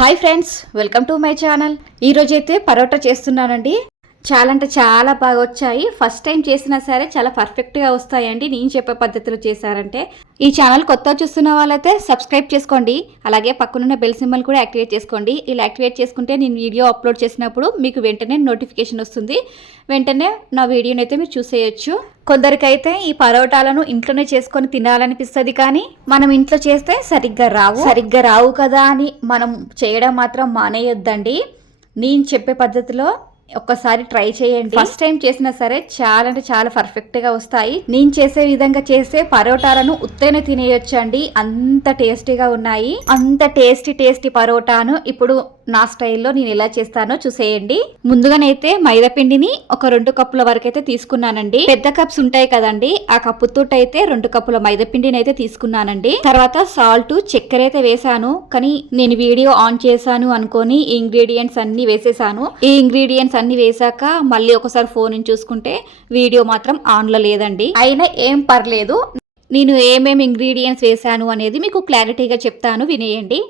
Hi friends, welcome to my channel. ఈరోజైతే పరోటా చేస్తున్నానండి. చాలా అంటే చాలా బాగా వచ్చాయి. ఫస్ట్ టైం చేసినా సరే చాలా పర్ఫెక్ట్గా వస్తాయండి నేను చెప్పే పద్ధతిలో చేశారంటే. ఈ ఛానల్ కొత్త చూస్తున్న వాళ్ళైతే సబ్స్క్రైబ్ చేసుకోండి. అలాగే పక్కనున్న బెల్ సింబల్ కూడా యాక్టివేట్ చేసుకోండి. ఇలా యాక్టివేట్ చేసుకుంటే నేను వీడియో అప్లోడ్ చేసినప్పుడు మీకు వెంటనే నోటిఫికేషన్ వస్తుంది. వెంటనే నా వీడియోని అయితే మీరు చూసేయచ్చు. కొందరికైతే ఈ పరోటాలను ఇంట్లోనే చేసుకొని తినాలనిపిస్తుంది, కానీ మనం ఇంట్లో చేస్తే సరిగ్గా రావు కదా అని మనం చేయడం మాత్రం మానేయొద్దండి. నేను చెప్పే పద్ధతిలో ఒక్కసారి ట్రై చేయండి. ఫస్ట్ టైం చేసినా సరే చాలా అంటే చాలా పర్ఫెక్ట్గా వస్తాయి. నేను చేసే విధంగా చేసే పరోటాలను ఉత్తనే తినేయొచ్చు అండి, అంత టేస్టీగా ఉన్నాయి. అంత టేస్టీ పరోటాను ఇప్పుడు నా స్టైల్లో నేను ఎలా చేస్తానో చూసేయండి. ముందుగానైతే మైదా పిండిని ఒక 2 కప్పుల వరకు అయితే తీసుకున్నానండి. పెద్ద కప్స్ ఉంటాయి కదండి, ఆ కప్పుతో అయితే 2 కప్పుల మైదా పిండిని అయితే తీసుకున్నానండి. తర్వాత సాల్ట్, చక్కెర అయితే వేసాను, కానీ నేను వీడియో ఆన్ చేశాను అనుకొని ఈ ఇంగ్రీడియంట్స్ అన్ని వేసేసాను. ఈ ఇంగ్రీడియంట్స్ అన్ని వేసాక మళ్ళీ ఒకసారి ఫోన్ చూసుకుంటే వీడియో మాత్రం ఆన్లో లేదండి. అయినా ఏం పర్లేదు, నేను ఏమేమి ఇంగ్రీడియంట్స్ వేసాను అనేది మీకు క్లారిటీగా చెప్తాను, వినేయండి.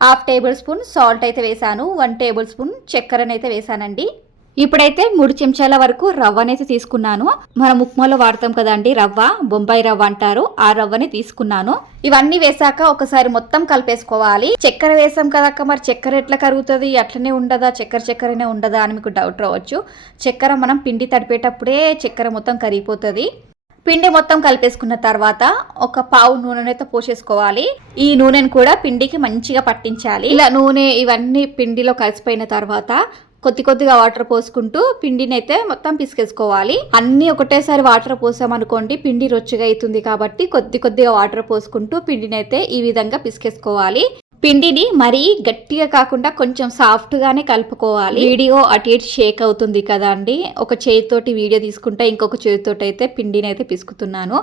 1/2 టేబుల్ స్పూన్ సాల్ట్ అయితే వేసాను, 1 టేబుల్ స్పూన్ చక్కెరనైతే వేసానండి. ఇప్పుడైతే 3 చెంచాల వరకు రవ్వనైతే తీసుకున్నాను. మనం ఉప్మాలో వాడతాం కదండి రవ్వ, బొంబాయి రవ్వ అంటారు, ఆ రవ్వని తీసుకున్నాను. ఇవన్నీ వేసాక ఒకసారి మొత్తం కలిపేసుకోవాలి. చక్కెర వేసాం కదక్క, మరి చక్కెర ఎట్లా కరుగుతుంది, అట్లనే ఉండదా, చక్కెరనే ఉండదా అని మీకు డౌట్ రావచ్చు. చక్కెర మనం పిండి తడిపేటప్పుడే చక్కెర మొత్తం కరిగిపోతుంది. పిండి మొత్తం కలిపేసుకున్న తర్వాత ఒక పావు నూనెనైతే పోసేసుకోవాలి. ఈ నూనెను కూడా పిండికి మంచిగా పట్టించాలి. ఇలా నూనె ఇవన్నీ పిండిలో కలిసిపోయిన తర్వాత కొద్దిగా వాటర్ పోసుకుంటూ పిండిని అయితే మొత్తం పిసికేసుకోవాలి. అన్నీ ఒకటేసారి వాటర్ పోసామనుకోండి పిండి రొచ్చుగా అవుతుంది, కాబట్టి కొద్దిగా వాటర్ పోసుకుంటూ పిండిని అయితే ఈ విధంగా పిసికేసుకోవాలి. పిండిని మరీ గట్టిగా కాకుండా కొంచెం సాఫ్ట్గానే కలుపుకోవాలి. వీడియో అటు ఇటు షేక్ అవుతుంది కదా అండి, ఒక చేతితోటి వీడియో తీసుకుంటే ఇంకొక చేతితోటి అయితే పిండిని అయితే పిసుకుతున్నాను,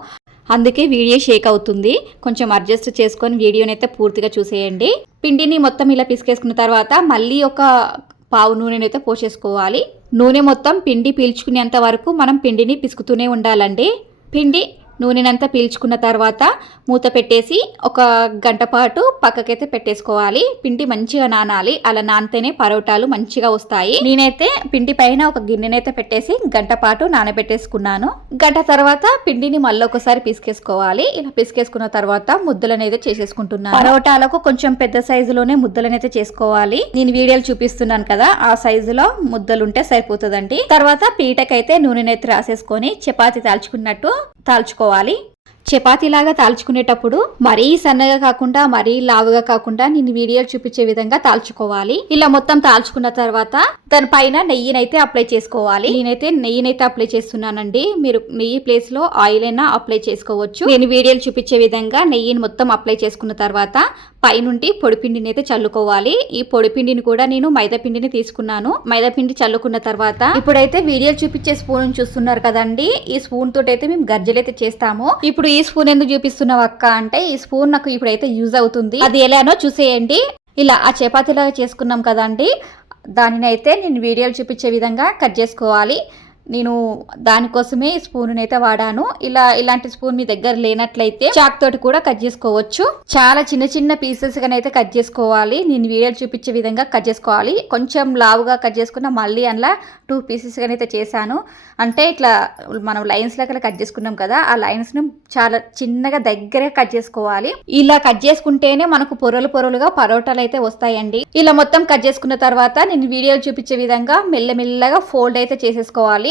అందుకే వీడియో షేక్ అవుతుంది. కొంచెం అడ్జస్ట్ చేసుకొని వీడియోని అయితే పూర్తిగా చూసేయండి. పిండిని మొత్తం ఇలా పిసికేసుకున్న తర్వాత మళ్ళీ ఒక పావు నూనెనైతే పోసేసుకోవాలి. నూనె మొత్తం పిండి పీల్చుకునేంత వరకు మనం పిండిని పిసుకుతూనే ఉండాలండి. పిండి నూనెనంతా పీల్చుకున్న తర్వాత మూత పెట్టేసి ఒక గంట పాటు పక్కకైతే పెట్టేసుకోవాలి. పిండి మంచిగా నానాలి, అలా నానితేనే పరోటాలు మంచిగా వస్తాయి. నేనైతే పిండి పైన ఒక గిన్నెనైతే పెట్టేసి గంట పాటు నానబెట్టేసుకున్నాను. గంట తర్వాత పిండిని మళ్ళీ ఒకసారి పిసికేసుకోవాలి. ఇలా పిసికేసుకున్న తర్వాత ముద్దలనైతే చేసేసుకుంటున్నాను. పరోటాలకు కొంచెం పెద్ద సైజులోనే ముద్దలనైతే చేసుకోవాలి. నేను వీడియోలు చూపిస్తున్నాను కదా, ఆ సైజులో ముద్దలు ఉంటే సరిపోతుందండి. తర్వాత పీటకైతే నూనెనైతే రాసేసుకొని చపాతీ తాల్చుకున్నట్టు తాల్చుకోవాలి. చపాతీలాగా తాల్చుకునేటప్పుడు మరీ సన్నగా కాకుండా మరీ లావుగా కాకుండా నేను వీడియోలు చూపించే విధంగా తాల్చుకోవాలి. ఇలా మొత్తం తాల్చుకున్న తర్వాత దానిపైన నెయ్యినైతే అప్లై చేసుకోవాలి. నేనైతే నెయ్యినైతే అప్లై చేస్తున్నానండి, మీరు నెయ్యి ప్లేస్ లో ఆయిల్ అయినా అప్లై చేసుకోవచ్చు. నేను వీడియోలు చూపించే విధంగా నెయ్యిని మొత్తం అప్లై చేసుకున్న తర్వాత పైనుండి పొడిపిండిని అయితే చల్లుకోవాలి. ఈ పొడిపిండిని కూడా నేను మైదా పిండిని తీసుకున్నాను. మైదా పిండి చల్లుకున్న తర్వాత ఇప్పుడైతే వీడియోలు చూపించే స్పూన్ చూస్తున్నారు కదండి, ఈ స్పూన్ తోటి అయితే మేము గర్జలైతే చేస్తాము. ఇప్పుడు ఈ స్పూన్ ఎందుకు చూపిస్తున్నావు అక్క అంటే, ఈ స్పూన్ నాకు ఇప్పుడైతే యూజ్ అవుతుంది, అది ఎలానో చూసేయండి. ఇలా ఆ చపాతీలాగా చేసుకున్నాం కదండి, దానిని అయితే నేను వీడియోలు చూపించే విధంగా కట్ చేసుకోవాలి. నేను దానికోసమే ఈ స్పూన్ అయితే వాడాను. ఇలాంటి స్పూన్ మీ దగ్గర లేనట్లయితే చాక్ తోటి కూడా కట్ చేసుకోవచ్చు. చాలా చిన్న పీసెస్ గానైతే కట్ చేసుకోవాలి. నేను వీడియోలు చూపించే విధంగా కట్ చేసుకోవాలి. కొంచెం లావుగా కట్ చేసుకున్న మళ్ళీ అందులో 2 పీసెస్ గానైతే చేశాను. అంటే ఇట్లా మనం లైన్స్ లాగా కట్ చేసుకున్నాం కదా, ఆ లైన్స్ ను చాలా చిన్నగా దగ్గరగా కట్ చేసుకోవాలి. ఇలా కట్ చేసుకుంటేనే మనకు పొరలుగా పరోటాలు అయితే వస్తాయండి. ఇలా మొత్తం కట్ చేసుకున్న తర్వాత నేను వీడియోలు చూపించే విధంగా మెల్లమెల్లగా ఫోల్డ్ అయితే చేసేసుకోవాలి.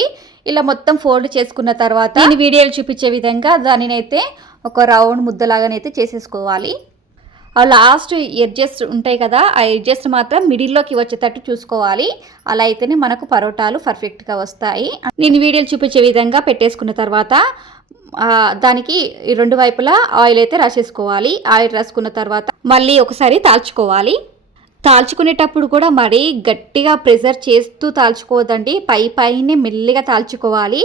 ఇలా మొత్తం ఫోల్డ్ చేసుకున్న తర్వాత నేను వీడియోలు చూపించే విధంగా దానినైతే ఒక రౌండ్ ముద్దలాగానైతే చేసేసుకోవాలి. ఆ లాస్ట్ ఎడ్జెస్ ఉంటాయి కదా, ఆ ఎడ్జెస్ మాత్రం మిడిల్లోకి వచ్చేటట్టు చూసుకోవాలి. అలా అయితేనే మనకు పరోటాలు పర్ఫెక్ట్గా వస్తాయి. నేను వీడియోలు చూపించే విధంగా పెట్టేసుకున్న తర్వాత దానికి 2 వైపులా ఆయిల్ అయితే రాసేసుకోవాలి. ఆయిల్ రాసుకున్న తర్వాత మళ్ళీ ఒకసారి తాల్చుకోవాలి. తాల్చుకునేటప్పుడు కూడా మరీ గట్టిగా ప్రెషర్ చేస్తూ తాల్చుకోవద్దండి, పైనే మెల్లిగా తాల్చుకోవాలి.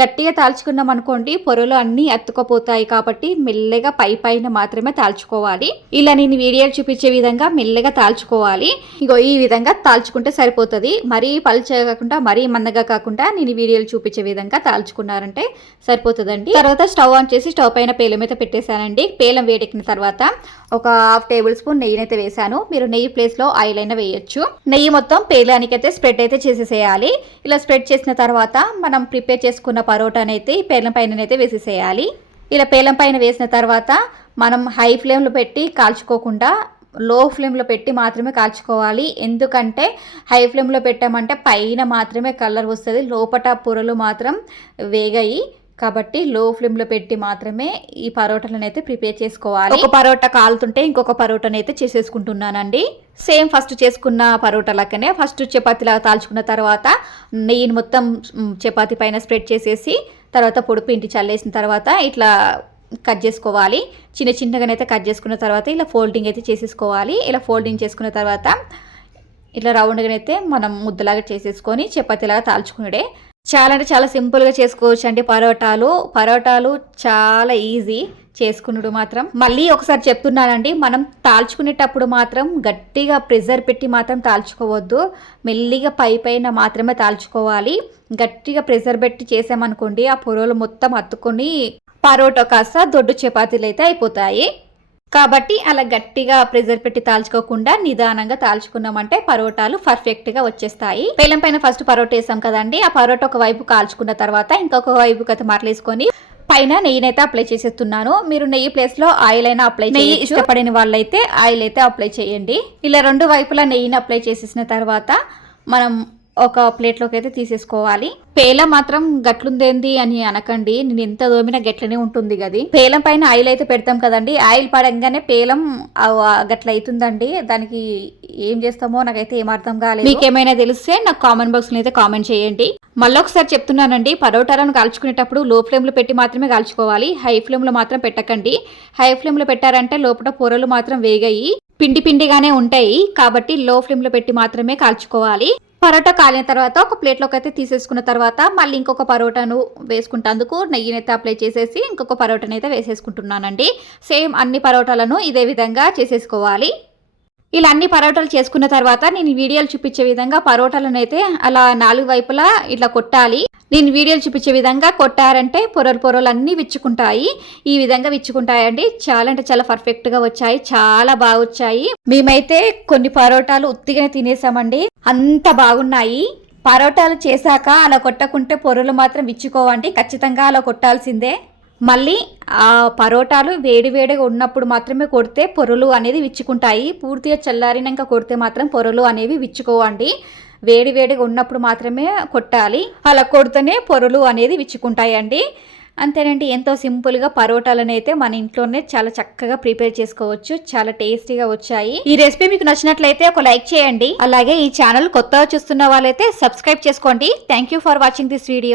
గట్టిగా తాల్చుకున్నాం అనుకోండి పొరలు అన్నీ అతుక్కుపోతాయి, కాబట్టి మెల్లగా పైన మాత్రమే తాల్చుకోవాలి. ఇలా నేను వీడియోలు చూపించే విధంగా మెల్లగా తాల్చుకోవాలి. ఇగో ఈ విధంగా తాల్చుకుంటే సరిపోతుంది. మరీ పల్చగా కాకుండా మరీ మందగా కాకుండా నేను వీడియోలు చూపించే విధంగా తాల్చుకున్నారంటే సరిపోతుందండి. తర్వాత స్టవ్ ఆన్ చేసి స్టవ్ పైన పేలం అయితే పెట్టేశానండి. పేలం వేడెక్కిన తర్వాత ఒక 1/2 టేబుల్ స్పూన్ నెయ్యినైతే వేసాను. మీరు నెయ్యి ప్లేస్ ప్లేస్లో ఆయిల్ అయినా వేయొచ్చు. నెయ్యి మొత్తం పేలానికి అయితే స్ప్రెడ్ అయితే చేసేసేయాలి. ఇలా స్ప్రెడ్ చేసిన తర్వాత మనం ప్రిపేర్ చేసుకున్న పరోటాని అయితే ఈ పేలం పైన అయితే వేసేసేయాలి. ఇలా పేలం పైన వేసిన తర్వాత మనం హై ఫ్లేమ్లో పెట్టి కాల్చుకోకుండా లో ఫ్లేమ్లో పెట్టి మాత్రమే కాల్చుకోవాలి. ఎందుకంటే హై ఫ్లేమ్లో పెట్టామంటే పైన మాత్రమే కలర్ వస్తుంది, లోపట పొరలు మాత్రం వేగాయి. కాబట్టి లో ఫ్లేమ్లో పెట్టి మాత్రమే ఈ పరోటాలను అయితే ప్రిపేర్ చేసుకోవాలి. ఒక పరోటా కాలుతుంటే ఇంకొక పరోటాని అయితే చేసేసుకుంటున్నానండి. సేమ్ ఫస్ట్ చేసుకున్న పరోటా లాగానే ఫస్ట్ చపాతీలాగా తాల్చుకున్న తర్వాత నెయ్యిని మొత్తం చపాతీ పైన స్ప్రెడ్ చేసేసి తర్వాత పొడి పిండి చల్లేసిన తర్వాత ఇట్లా కట్ చేసుకోవాలి. చిన్న చిన్నగానైతే కట్ చేసుకున్న తర్వాత ఇలా ఫోల్డింగ్ అయితే చేసేసుకోవాలి. ఇలా ఫోల్డింగ్ చేసుకున్న తర్వాత ఇట్లా రౌండ్గానైతే మనం ముద్దలాగా చేసేసుకొని చపాతీలాగా తాల్చుకునేడే. చాలా అంటే చాలా సింపుల్గా చేసుకోవచ్చు అండి పరోటాలు చాలా ఈజీ చేసుకున్నాడు. మాత్రం మళ్ళీ ఒకసారి చెప్తున్నానండి, మనం తాల్చుకునేటప్పుడు మాత్రం గట్టిగా ప్రెషర్ పెట్టి మాత్రం తాల్చుకోవద్దు, మెల్లిగా పైన మాత్రమే తాల్చుకోవాలి. గట్టిగా ప్రెషర్ పెట్టి చేసామనుకోండి ఆ పొరలు మొత్తం అత్తుకొని పరోటా కాస్త దొడ్డు చపాతీలు అయితే అయిపోతాయి. కాబట్టి అలా గట్టిగా ప్రెషర్ పెట్టి తాల్చుకోకుండా నిదానంగా తాల్చుకున్నామంటే పరోటాలు పర్ఫెక్ట్గా వచ్చేస్తాయి. పేలం పైన ఫస్ట్ పరోటా వేసాం కదండి, ఆ పరోటా ఒక వైపు కాల్చుకున్న తర్వాత ఇంకొక వైపుకి అయితే మరలేసుకొని పైన నెయ్యినైతే అప్లై చేసేస్తున్నాను. మీరు నెయ్యి ప్లేస్లో ఆయిల్ అయినా అప్లై చేయండి. ఇష్టపడిన వాళ్ళైతే ఆయిల్ అయితే అప్లై చేయండి. ఇలా రెండు వైపులా నెయ్యిని అప్లై చేసేసిన తర్వాత మనం ఒక ప్లేట్లోకి అయితే తీసేసుకోవాలి. పేలం మాత్రం గట్లుందేంది అని అనకండి, నేను ఎంత దోమినా గట్లనే ఉంటుంది కదా. పేలం పైన ఆయిల్ అయితే పెడతాం కదండి, ఆయిల్ పడంగానే పేలం గట్ల అవుతుందండి. దానికి ఏం చేస్తామో నాకైతే ఏం అర్థం కాలేదు. మీకు ఏమైనా తెలిస్తే నాకు కామెంట్ బాక్స్లో అయితే కామెంట్ చేయండి. మళ్ళీ ఒకసారి చెప్తున్నానండి, పరోటాలను కాల్చుకునేటప్పుడు లో ఫ్లేమ్లో పెట్టి మాత్రమే కాల్చుకోవాలి, హై ఫ్లేమ్లో మాత్రం పెట్టకండి. హై ఫ్లేమ్లో పెట్టారంటే లోపల పొరలు మాత్రం వేగాయి పిండిగానే ఉంటాయి. కాబట్టి లో ఫ్లేమ్లో పెట్టి మాత్రమే కాల్చుకోవాలి. పరోటా కాలిన తర్వాత ఒక ప్లేట్లోకి అయితే తీసేసుకున్న తర్వాత మళ్ళీ ఇంకొక పరోటాను వేసుకుంటేందుకు నెయ్యినైతే అప్లై చేసేసి ఇంకొక పరోటాను అయితే వేసేసుకుంటున్నానండి. సేమ్ అన్ని పరోటాలను ఇదే విధంగా చేసేసుకోవాలి. ఇలా అన్ని పరోటాలు చేసుకున్న తర్వాత నేను వీడియోలు చూపించే విధంగా పరోటాలను అయితే అలా 4 వైపులా ఇట్లా కొట్టాలి. నేను వీడియోలు చూపించే విధంగా కొట్టారంటే పొరలు అన్నీ విచ్చుకుంటాయి. ఈ విధంగా విచ్చుకుంటాయండి. చాలా అంటే చాలా పర్ఫెక్ట్గా వచ్చాయి, చాలా బాగా వచ్చాయి. మేమైతే కొన్ని పరోటాలు ఉత్తిగానే తినేసామండి, అంత బాగున్నాయి. పరోటాలు చేశాక అలా కొట్టకుంటే పొరలు మాత్రం విచ్చుకోవండి, ఖచ్చితంగా అలా కొట్టాల్సిందే. మళ్ళీ ఆ పరోటాలు వేడిగా ఉన్నప్పుడు మాత్రమే కొడితే పొరలు అనేది విచ్చుకుంటాయి. పూర్తిగా చల్లారినాక కొడితే మాత్రం పొరలు అనేవి విచ్చుకోవండి. వేడిగా ఉన్నప్పుడు మాత్రమే కొట్టాలి, అలా కొడితేనే పొరలు అనేది విచ్చుకుంటాయండి. అంతేనండి, ఎంతో సింపుల్గా పరోటాలను అయితే మన ఇంట్లోనే చాలా చక్కగా ప్రిపేర్ చేసుకోవచ్చు. చాలా టేస్టీగా వచ్చాయి. ఈ రెసిపీ మీకు నచ్చినట్లయితే ఒక లైక్ చేయండి. అలాగే ఈ ఛానల్ కొత్తగా చూస్తున్న వాళ్ళైతే సబ్స్క్రైబ్ చేసుకోండి. Thank you for watching this video.